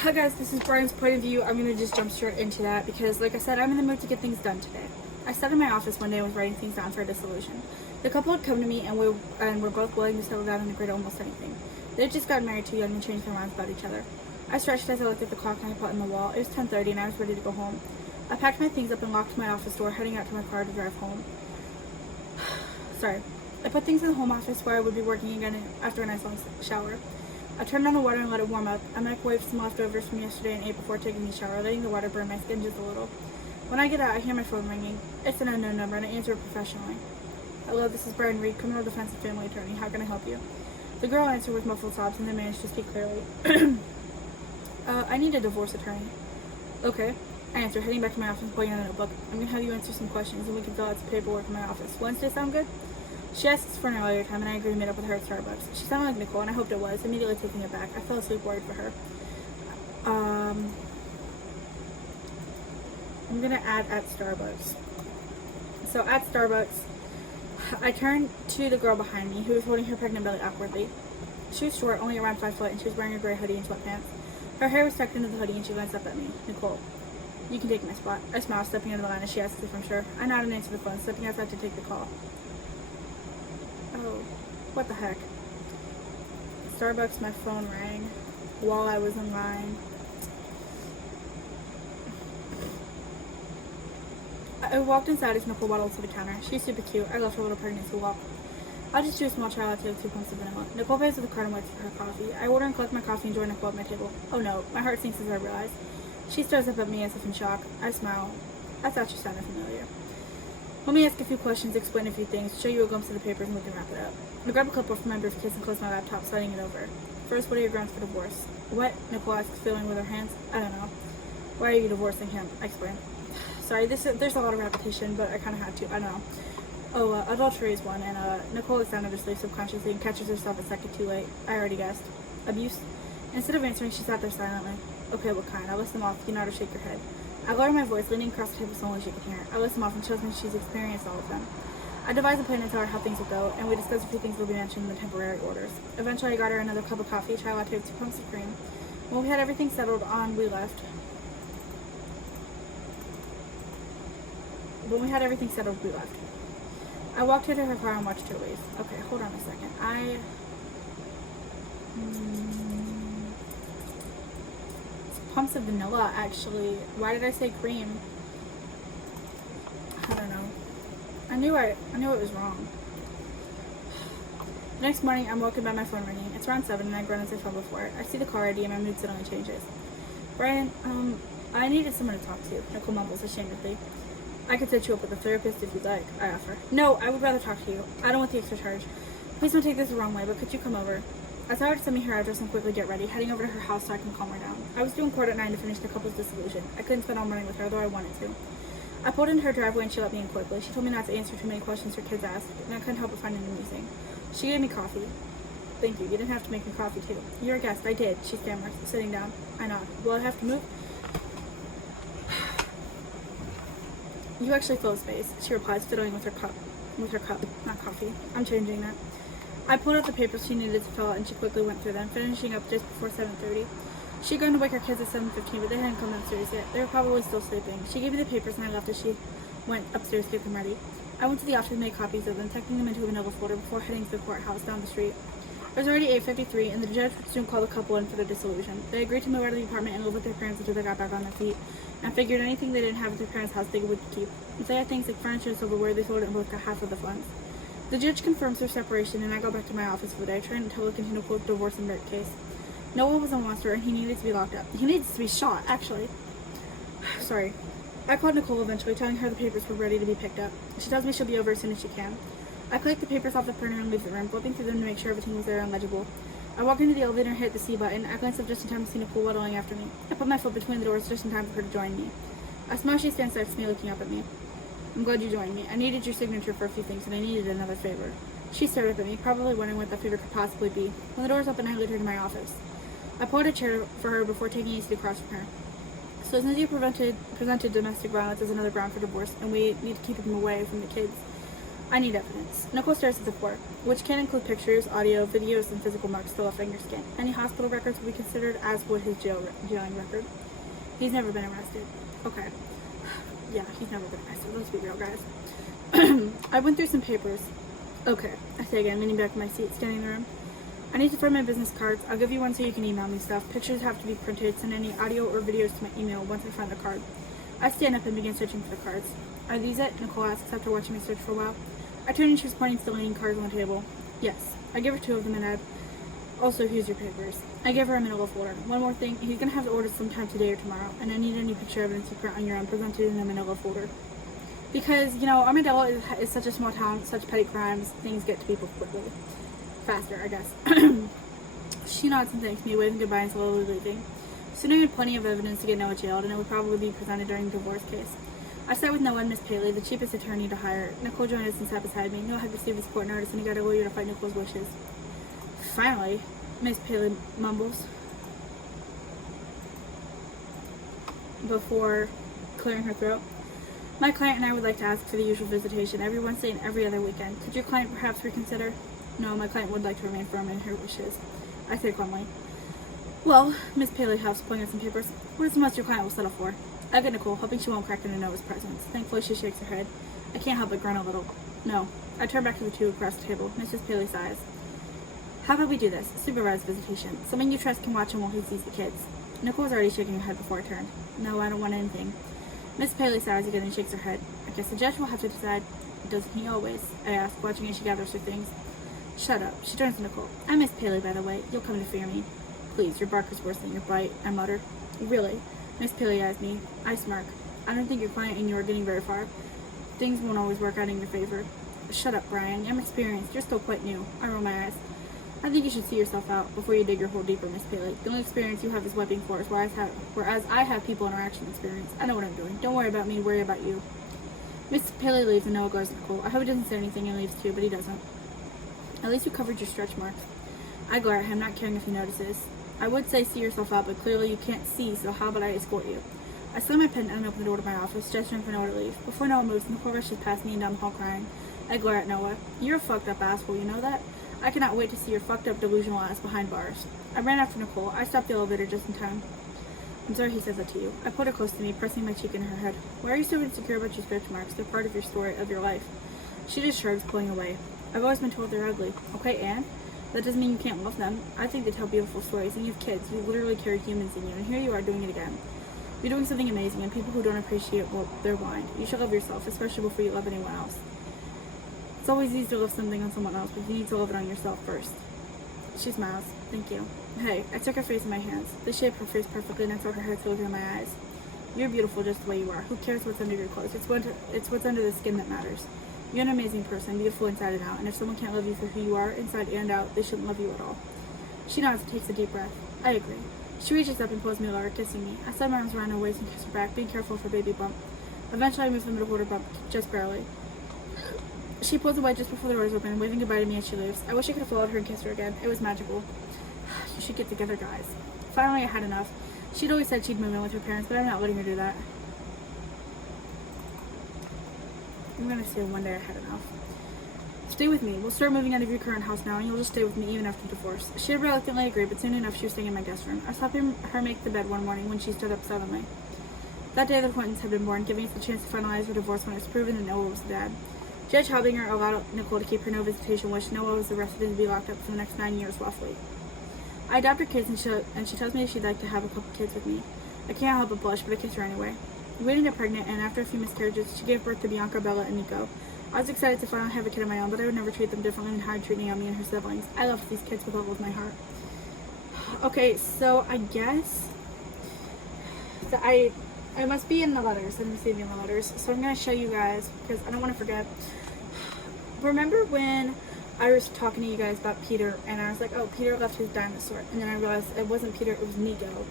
Hi guys, this is Bryan's point of view. I'm going to just jump straight into that because, like I said, I'm in the mood to get things done today. I sat in my office one day and was writing things down for a dissolution. The couple had come to me and we're both willing to settle down and agree to almost anything. They had just gotten married too young and changed their minds about each other. I stretched as I looked at the clock and I put in the wall. It was 10:30 and I was ready to go home. I packed my things up and locked my office door, heading out to my car to drive home. Sorry. I put things in the home office where I would be working again after a nice long shower. I turned on the water and let it warm up. I microwaved some leftovers from yesterday and ate before taking a shower, letting the water burn my skin just a little. When I get out, I hear my phone ringing. It's an unknown number and I answer it professionally. Hello, this is Bryan Reed, criminal defense and family attorney. How can I help you? The girl answered with muffled sobs and then managed to speak clearly. I need a divorce attorney. Okay. I answered, heading back to my office and pulling out a notebook. I'm going to have you answer some questions and we can fill out some paperwork in my office. Wednesday sound good? She asked for an earlier time and I agreed to meet up with her at Starbucks. She sounded like Nicole and I hoped it was, immediately taking it back. I fell asleep worried for her. I'm going to add at Starbucks. So at Starbucks, I turned to the girl behind me who was holding her pregnant belly awkwardly. She was short, only around 5 foot, and she was wearing a gray hoodie and sweatpants. Her hair was tucked into the hoodie and she glanced up at me. Nicole, you can take my spot. I smiled, stepping into the line as she asked if I'm sure. I nodded and answered the phone, stepping outside to take the call. Oh, what the heck? Starbucks, my phone rang while I was in line. I walked inside as Nicole waddled to the counter. She's super cute. I love her little pregnancy walk. I'll just do a small chai latte with 2 pumps of vanilla. Nicole pays with a card and waits for her coffee. I order and collect my coffee and join Nicole at my table. Oh no, my heart sinks as I realize. She stares up at me as if in shock. I smile. I thought she sounded familiar. Let me ask a few questions, explain a few things, show you a glimpse of the papers, and we can wrap it up. I grab a clipboard from my briefcase and close my laptop, sliding it over. First, what are your grounds for divorce? What? Nicole asks, fiddling with her hands. I don't know. Why are you divorcing him? I explain. Sorry, there's a lot of repetition, but I kind of had to. I don't know. Oh, adultery is one, and Nicole is down at her sleeve subconsciously and catches herself a second too late. I already guessed. Abuse? Instead of answering, she sat there silently. Okay, what kind? I list them off. You nod or shake your head. I lower my voice, leaning across the table so only she can hear. I list them off and shows me she's experienced all of them. I devise a plan and tell her how things will go, and we discuss a few things that will be mentioned in the temporary orders. Eventually, I got her another cup of coffee, a chai latte with 2 pumps of cream. When we had everything settled on, we left. I walked her to her car and watched her leave. Okay, hold on a second. Pumps of vanilla, actually. Why did I say cream? I don't know. I knew it was wrong. The next morning, I'm woken by my phone ringing. It's around 7 and I grunt as I fell before it. I see the call ID and my mood suddenly changes. Bryan, I needed someone to talk to. Nicole mumbles ashamedly. I could set you up with a therapist if you'd like, I offer. No, I would rather talk to you. I don't want the extra charge. Please don't take this the wrong way, but could you come over? I tell her to send me her address and quickly get ready, heading over to her house so I can calm her down. I was doing court at 9 to finish the couple's dissolution. I couldn't spend all morning with her, though I wanted to. I pulled into her driveway and she let me in quickly. She told me not to answer too many questions her kids asked, and I couldn't help but find it amusing. She gave me coffee. Thank you. You didn't have to make me coffee, too. You're a guest. I did. She stammers, sitting down. I nod. Will I have to move? You actually fill a space, she replies, fiddling with her cup. Not coffee. I'm changing that. I pulled out the papers she needed to fill out and she quickly went through them, finishing up just before 7:30. She'd gone to wake her kids at 7:15, but they hadn't come upstairs yet. They were probably still sleeping. She gave me the papers and I left as she went upstairs to get them ready. I went to the office and made copies of them, tucking them into a vanilla folder before heading to the courthouse down the street. It was already 8:53 and the judge would soon call the couple in for their dissolution. They agreed to move out of the apartment and live with their parents until they got back on their feet, and figured anything they didn't have at their parents' house they would keep. If they had things like furniture and silverware, they sold it and both got half of the funds. The judge confirms their separation and I go back to my office for the day, trying to look into Nicole's divorce and rape case. Noah was a monster and he needed to be locked up. He needs to be shot, actually. Sorry. I called Nicole eventually, telling her the papers were ready to be picked up. She tells me she'll be over as soon as she can. I collect the papers off the printer and leave the room, flipping through them to make sure everything was there and legible. I walk into the elevator and hit the C button. I glance up just in time to see Nicole waddling after me. I put my foot between the doors just in time for her to join me. I smile. She stands next to me, looking up at me. I'm glad you joined me. I needed your signature for a few things and I needed another favor. She stared up at me, probably wondering what that favor could possibly be. When the doors opened, I lead her to my office. I pulled a chair for her before taking a seat across from her. So since you presented domestic violence as another ground for divorce and we need to keep him away from the kids, I need evidence. Nicole stares at the floor, which can include pictures, audio, videos, and physical marks still left on your skin. Any hospital records will be considered, as would his jailing record. He's never been arrested. Okay. Yeah, he's never been arrested. Let's be real, guys. I went through some papers. Okay, I say again, leaning back in my seat, scanning the room. I need to find my business cards. I'll give you one so you can email me stuff. Pictures have to be printed. Send any audio or videos to my email once I find the card. I stand up and begin searching for the cards. Are these it? Nicole asks after watching me search for a while. I turn and she's pointing still laying cards on the table. Yes. I give her 2 of them and add, also, here's your papers. I give her a manila folder. One more thing, he's going to have to order sometime today or tomorrow, and I need any picture evidence you print on your own presented in a manila folder. Because, you know, Armadillo is such a small town, such petty crimes, things get to people quickly. Faster, I guess. She nods and thanks me, waving goodbye and slowly leaving. Soon I had plenty of evidence to get Noah jailed, and it would probably be presented during the divorce case. I sat with Noah and Miss Paley, the cheapest attorney to hire. Nicole joined us and sat beside me. Noah had received his court notice, and he got a lawyer to fight Nicole's wishes. Finally, Miss Paley mumbles before clearing her throat. My client and I would like to ask for the usual visitation every Wednesday and every other weekend. Could your client perhaps reconsider? No, my client would like to remain firm in her wishes. I say calmly. Well, Miss Paley huffs, pulling out some papers. What is the most your client will settle for? I get Nicole, hoping she won't crack into Noah's presence. Thankfully, she shakes her head. I can't help but grin a little. No. I turn back to the 2 across the table. Mrs. Paley sighs. How about we do this? Supervised visitation. Someone you trust can watch him while he sees the kids. Nicole was already shaking her head before I turned. No, I don't want anything. Miss Paley sighs again and shakes her head. I guess the judge will have to decide. Doesn't he always? I ask, watching as she gathers her things. Shut up. She turns to Nicole. I'm Miss Paley, by the way. You'll come to fear me. Please, your bark is worse than your bite, I mutter. Really? Miss Paley eyes me. I smirk. I don't think your client and you are getting very far. Things won't always work out in your favor. Shut up, Bryan. I'm experienced. You're still quite new. I roll my eyes. I think you should see yourself out before you dig your hole deeper, Miss Paley. The only experience you have is wiping floors, whereas I have people interaction experience. I know what I'm doing. Don't worry about me, worry about you. Miss Paley leaves and Noah goes to Nicole. I hope he doesn't say anything and leaves too, but he doesn't. At least you covered your stretch marks. I glare at him, not caring if he notices. I would say see yourself out, but clearly you can't see, so how about I escort you? I slam my pen and open the door to my office, gesturing for Noah to leave. Before Noah moves, Nicole rushes past me and down the hall crying. I glare at Noah. You're a fucked up asshole, you know that? I cannot wait to see your fucked up delusional ass behind bars. I ran after Nicole. I stopped the elevator just in time. I'm sorry he says that to you. I pulled her close to me, pressing my cheek in her head. Why are you so insecure about your stretch marks? They're part of your story, of your life. She just shrugs, pulling away. I've always been told they're ugly. Okay, Anne? That doesn't mean you can't love them. I think they tell beautiful stories, and you have kids. You literally carry humans in you, and here you are doing it again. You're doing something amazing, and people who don't appreciate, well, they're blind. You should love yourself, especially before you love anyone else. It's always easy to love something on someone else, but you need to love it on yourself first. She smiles. Thank you. Hey, I took her face in my hands. They shaped her face perfectly, and I felt her head slowly in my eyes. You're beautiful just the way you are. Who cares what's under your clothes? It's what's under the skin that matters. You're an amazing person, beautiful inside and out, and if someone can't love you for who you are, inside and out, they shouldn't love you at all. She nods and takes a deep breath. I agree. She reaches up and pulls me lower, kissing me. I slide my arms around her waist and kiss her back, being careful for baby bump. Eventually, I move them to hold her bump, just barely. She pulls away just before the doors open, waving goodbye to me as she leaves. I wish I could have followed her and kissed her again. It was magical. You should get together, guys. Finally, I had enough. She'd always said she'd move in with her parents, but I'm not letting her do that. I'm gonna say one day I had enough. Stay with me. We'll start moving out of your current house now, and you'll just stay with me even after divorce. She had reluctantly agreed, but soon enough she was staying in my guest room. I saw her make the bed one morning when she stood up suddenly. That day the Clintons had been born, giving us the chance to finalize her divorce when it was proven that Noah was the dad. Judge Halbinger allowed Nicole to keep her no visitation wish. Noah was arrested and to be locked up for the next 9 years roughly. I adopted kids, and she tells me she'd like to have a couple kids with me. I can't help but blush, but I kiss her anyway. We didn't get pregnant, and after a few miscarriages, she gave birth to Bianca, Bella, and Nico. I was excited to finally have a kid of my own, but I would never treat them differently than how I treat Naomi and her siblings. I love these kids with all of my heart. Okay, so I guess that I must be in the letters. I'm receiving the letters, so I'm going to show you guys, because I don't want to forget. Remember when I was talking to you guys about Peter, and I was like, oh, Peter left his dinosaur, and then I realized it wasn't Peter, it was Nico.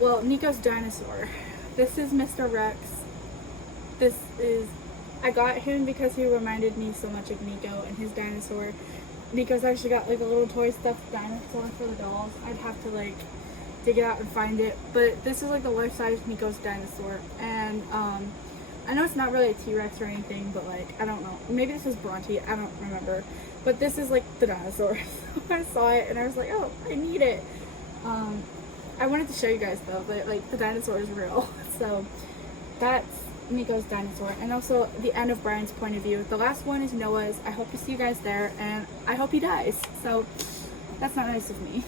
Well, Nico's dinosaur. This is Mr. Rex. I got him because he reminded me so much of Nico and his dinosaur. Nico's actually got like a little toy stuffed dinosaur for the dolls. I'd have to like dig it out and find it. But this is like the life-size Nico's dinosaur. And I know it's not really a T-Rex or anything, but like, I don't know. Maybe this is Bronte, I don't remember. But this is like the dinosaur. I saw it and I was like, oh, I need it. I wanted to show you guys though that like the dinosaur is real. So that's Nico's dinosaur, and also the end of Bryan's point of view. The last one is Noah's. I hope to see you guys there, and I hope he dies. So that's not nice of me.